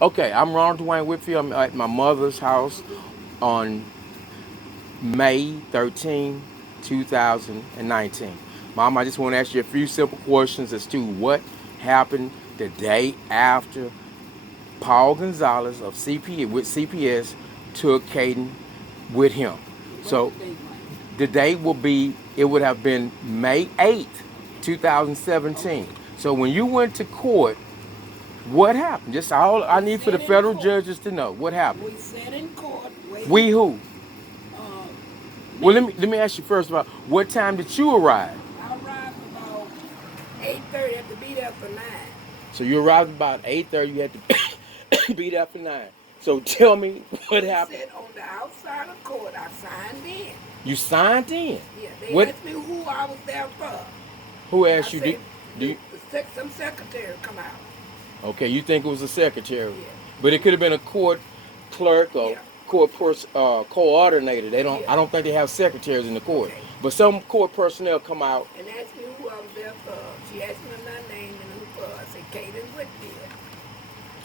Okay, I'm Ronald Dwayne Whitfield. I'm at my mother's house on May 13, 2019. Mom, I just want to ask you a few simple questions as to what happened the day after Paul Gonzalez of CPS with CPS took Caden with him. So the date will be, it would have been May 8th, 2017. So when you went to court, what happened? Just all I need for the federal judges to know. What happened? We sat in court We waiting. who? Uh, Well, me, let me ask you first about what time did you arrive? I arrived about 8:30. Had to be there for 9. So you arrived about 8:30. You had to be there for 9. So tell me what We happened. sat on the outside of court. I signed in. You signed in. Yeah, they What? asked me who I was there for. Who I asked you? said Do you, some secretary come out. okay, you think it was a secretary, Yeah, but it could have been a court clerk or yeah, coordinator. They don't. yeah. I don't think they have secretaries in the court. Okay. But some court personnel come out. And asked me who I was there for. She asked me my name and who for. I said Caden Whitfield.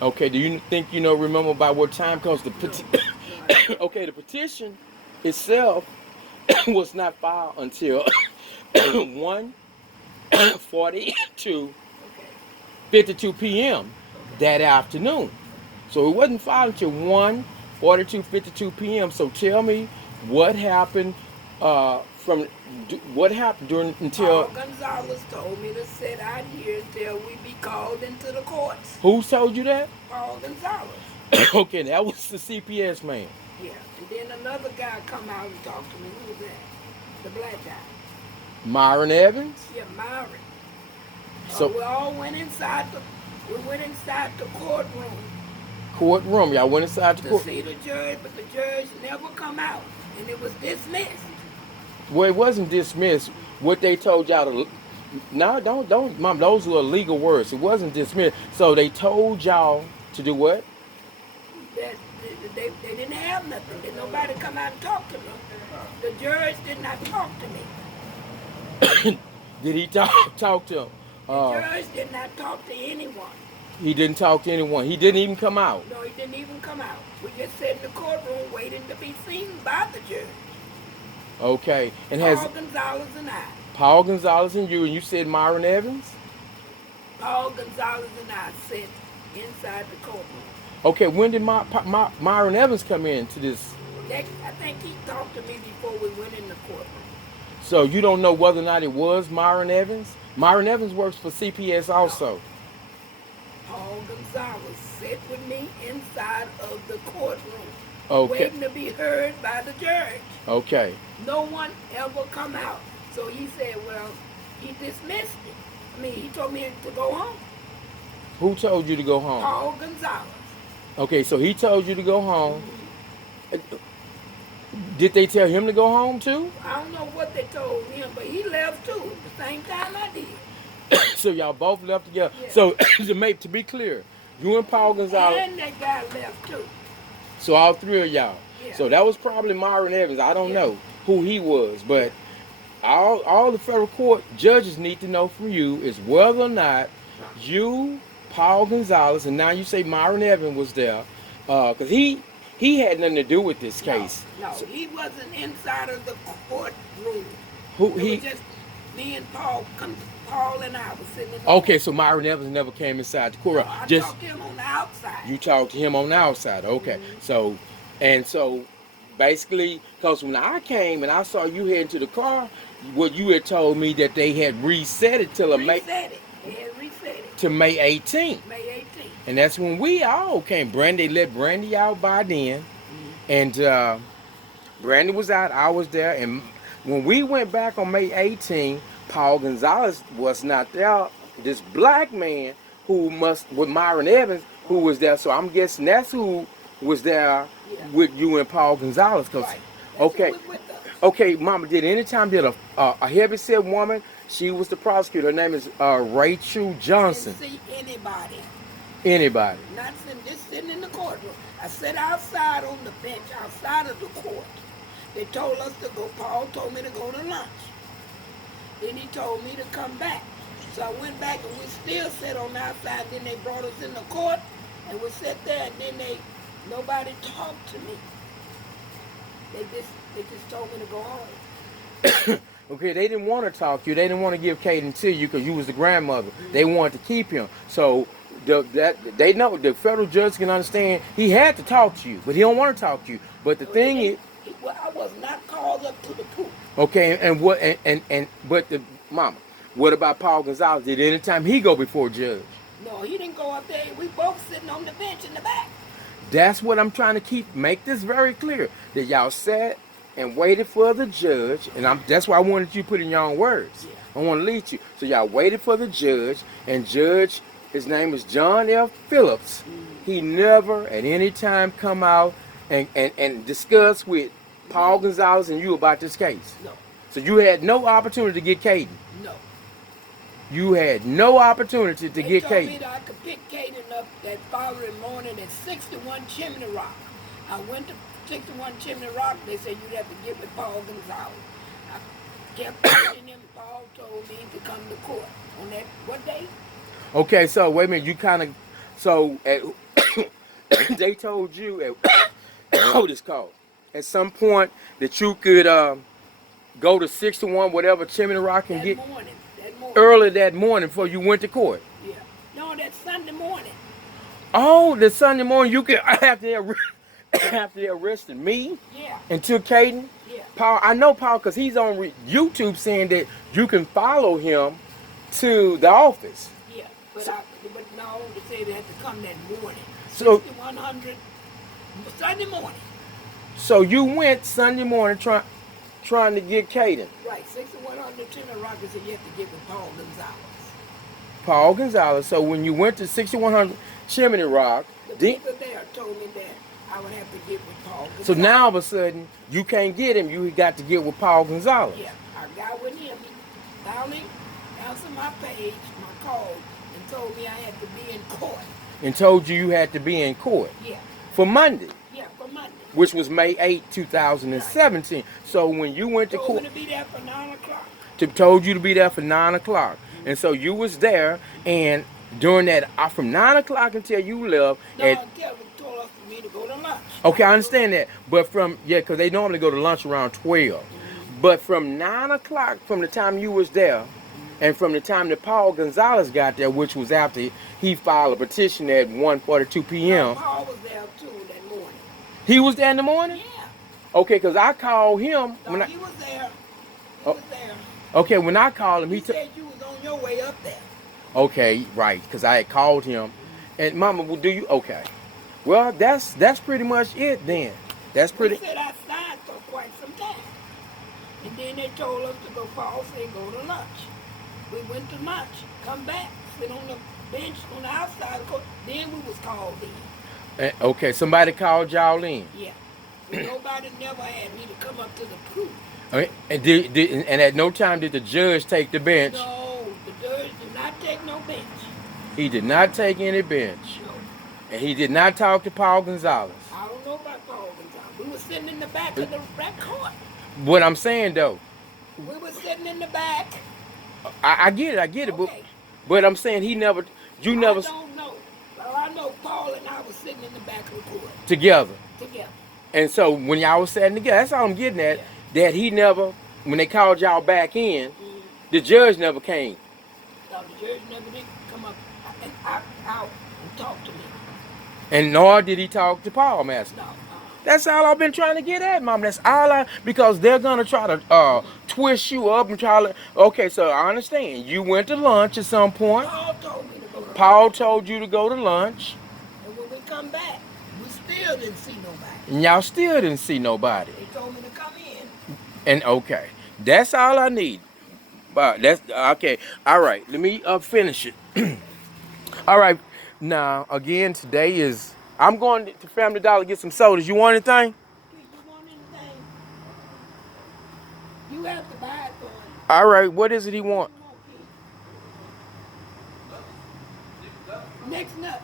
Okay, do you think you know? Remember by what time comes the No, petition? no, I don't. Okay, the petition itself was not filed until 1:42 Okay, 52 p.m. okay. that afternoon. So it wasn't filed until 1:42 52 p.m. So tell me what happened from what happened during Paul until Gonzalez told me to sit out here until we be called into the courts. who told you that? Paul Gonzalez. Okay, that was the CPS man. Yeah. And then another guy come out and talk to me. Who was that? The black guy. Myron Evans. Yeah, Myron. So We all went inside we went inside the courtroom courtroom, y'all went inside the to court. see the judge, but the judge never come out. And it was dismissed. Well, it wasn't dismissed. What they told y'all to no, don't, mom. Those were legal words. It wasn't dismissed. So they told y'all to do what? That they didn't have nothing. Did nobody come out and talk to me. The judge did not talk to me. Did he talk to him? The judge did not talk to anyone. He didn't talk to anyone. He didn't even come out. No, he didn't even come out. We just sat in the courtroom waiting to be seen by the judge. Okay. And has Paul Gonzalez and I. Paul Gonzalez and you said Myron Evans? Paul Gonzalez and I sat inside the courtroom. Okay. When did Myron Evans come into this? I think he talked to me before we went in the courtroom. So you don't know whether or not it was Myron Evans? Myron Evans works for CPS No. also. Paul Gonzalez sat with me inside of the courtroom, Okay. waiting to be heard by the judge. Okay. No one ever come out. So he said, well, he dismissed it. I mean, he told me to go home. Who told you to go home? Paul Gonzalez. Okay, so he told you to go home. Mhm. Did they tell him to go home too? I don't know what they told him, but he left too at the same time I did. So y'all both left together. Yeah. So to be clear, you and Paul Gonzalez. And that guy left too. So all three of y'all. Yeah. So that was probably Myron Evans. I don't Yeah. know who he was, Yeah. but all the federal court judges need to know from you is whether or not you, Paul Gonzalez, and now you say Myron Evans was there, because he had nothing to do with this case. No, So he wasn't inside of the courtroom. who It he? was just me and Paul. Paul and I was sitting in the Okay, so Myron Evans never came inside the No, courtroom. I Just talked to him on the outside. you talked to him on the outside. Okay, so basically, because when I came and I saw you heading to the car, what you had told me that they had reset it till Reset it. They had reset it. to May 18th. May 18th. And that's when we all came. Brandy let Brandy out by then, Mm-hmm. and Brandy was out. I was there, and when we went back on May 18th, Paul Gonzalez was not there. This black man with Myron Evans who was there. So I'm guessing that's who was there Yeah. with you and Paul Gonzalez. Cause Right. That's okay, who was with us. okay, Mama, did a heavy set woman? She was the prosecutor. Her name is Rachel Johnson. Didn't see anybody. Anybody? Not sitting, just sitting in the courtroom. I sat outside on the bench outside of the court. They told us to go. Paul told me to go to lunch. Then he told me to come back. So I went back and we still sat on the outside. Then they brought us in the court And we sat there, and then nobody talked to me. They just told me to go home. Okay, they didn't want to talk to you. They didn't want to give Caden to you because you was the grandmother. They wanted to keep him. So they know the federal judge can understand he had to talk to you, but he don't want to talk to you. But the thing is, Well, I was not called up to the pool. okay, and what and but the mama, what about Paul Gonzalez? Did any time he go before judge? No, he didn't go up there. We both sitting on the bench in the back. That's what I'm trying to make this very clear. That y'all sat and waited for the judge, and that's why I wanted you to put in your own words. Yeah. I want to lead you. So y'all waited for the judge, and judge, his name is John F. Phillips. He never at any time come out and discuss with Paul Gonzalez and you about this case. No. So you had no opportunity to get Caden. No. You had no opportunity to get They told me Caden. that I could pick Caden up that following morning at 61 Chimney Rock. I went to 61 Chimney Rock. They said you'd have to get with Paul Gonzalez. I kept telling him. Paul told me to come to court on that, what day? Okay, so wait a minute. You kind of, so they told you at what it's called at some point that you could go to 61 whatever Chimney Rock and get That morning. early that morning before you went to court. Yeah. No, that Sunday morning. Oh, the Sunday morning you could after they arrested me Yeah. and took Caden. Yeah. Paul, I know Paul because he's on YouTube saying that you can follow him to the office. Yeah. But no, they said they had to come that morning. So 6100 Sunday morning. So you went Sunday morning trying to get Caden. Right, 6100 Chimney Rock. They said you have to get with Paul Gonzalez. Paul Gonzalez. So when you went to 6100 Chimney Rock, The people there told me that I would have to get with Paul Gonzalez. So now all of a sudden you can't get him. You got to get with Paul Gonzalez. Yeah, I got with him. He finally answered my page, my call, and told me I had to be in court. And told you had to be in court. Yeah. For Monday. Yeah, for Monday. Which was May 8, 2017. Right. So when you went to court, told me to be there for 9 o'clock. Told you to be there for 9 o'clock. Mm-hmm. And so you was there, and during that, from 9 o'clock until you left. No, until they told us for me to go to lunch. Okay, I understand that. But because they normally go to lunch around 12. Mm-hmm. But from 9 o'clock, from the time you was there, and from the time that Paul Gonzalez got there, which was after he filed a petition at 1:42 p.m. No, Paul was there too that morning. He was there in the morning? Yeah. Okay, because I called him. No, he was there. He was there. Okay, when I called him, he said you was on your way up there. Okay, right, because I had called him. And Mama, well, do you? Okay. Well, that's pretty much it then. That's pretty. He said outside for quite some time. And then they told us to go, Paul said go to lunch. We went to lunch, come back, sit on the bench on the outside. Then we was called in. Okay, somebody called y'all in. Yeah. But nobody never had me to come up to the proof. And at no time did the judge take the bench? No, the judge did not take no bench. He did not take any bench. No. And he did not talk to Paul Gonzalez. I don't know about Paul Gonzalez. We were sitting in the back of the back court. What I'm saying though. We were sitting in the back. I get it, Okay. but I'm saying you never. I don't know. Well, I know Paul and I was sitting in the back of the court. Together. Together. And so when y'all was sitting together, that's all I'm getting at. Yeah. That he never, when they called y'all back in, the judge never came. No, the judge never did come up out and talk to me. And nor did he talk to Paul, Master. No. That's all I've been trying to get at, Mom. That's all because they're gonna try to twist you up and try to. Okay, so I understand. You went to lunch at some point. Paul told me to go to lunch. Paul told you to go to lunch. And when we come back, we still didn't see nobody. And y'all still didn't see nobody. They told me to come in. And okay, that's all I need. But that's okay. All right, let me finish it. All right, now again, today is. I'm going to Family Dollar to get some sodas. You want anything? You want anything? You have to buy it for him. All right, what is it he want? Next nut.